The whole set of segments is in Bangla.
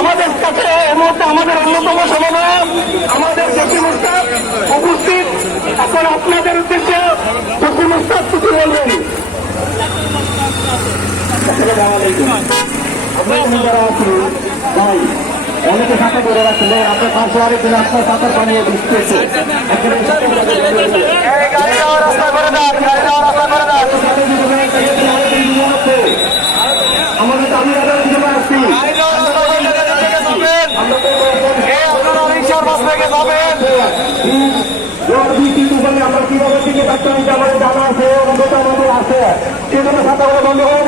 আমাদের কাছে মুহূর্তে আমাদের অন্যতম সমাধান আমাদের জসিম উস্তাদ উপস্থিত। এখন আপনাদের উদ্দেশ্যে জসিম উস্তাদ কিছু বলবেন। আপনারা আছেন ভাই অনেকে সাথে করে রাখছেন ভাই আপনার পাশে আরেকজন আপনার সাঁতার পানিয়ে দিচ্ছে। আমাদের দাবি আদায় দিতে আসছি। আমরা কীভাবে টিকে থাকতে আমাদের জানা আছে অভিজ্ঞতা আমাদের আছে। সেজন্য সাঁতার বন্ধ করে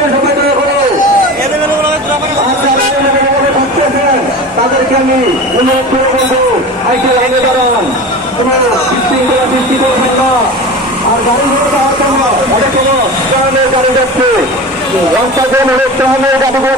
তাদেরকে আমি অনুরোধ করে বলবো আইসে লাইনে দাঁড়ান তোমার বিশৃঙ্খলা সৃষ্টি করবেন না আর গাড়ি ঘোড়া যাওয়ার জন্য অনেক কোনো ট্রামের গাড়ি যাচ্ছে রাস্তা কোন অনেক ট্রামের গাড়ি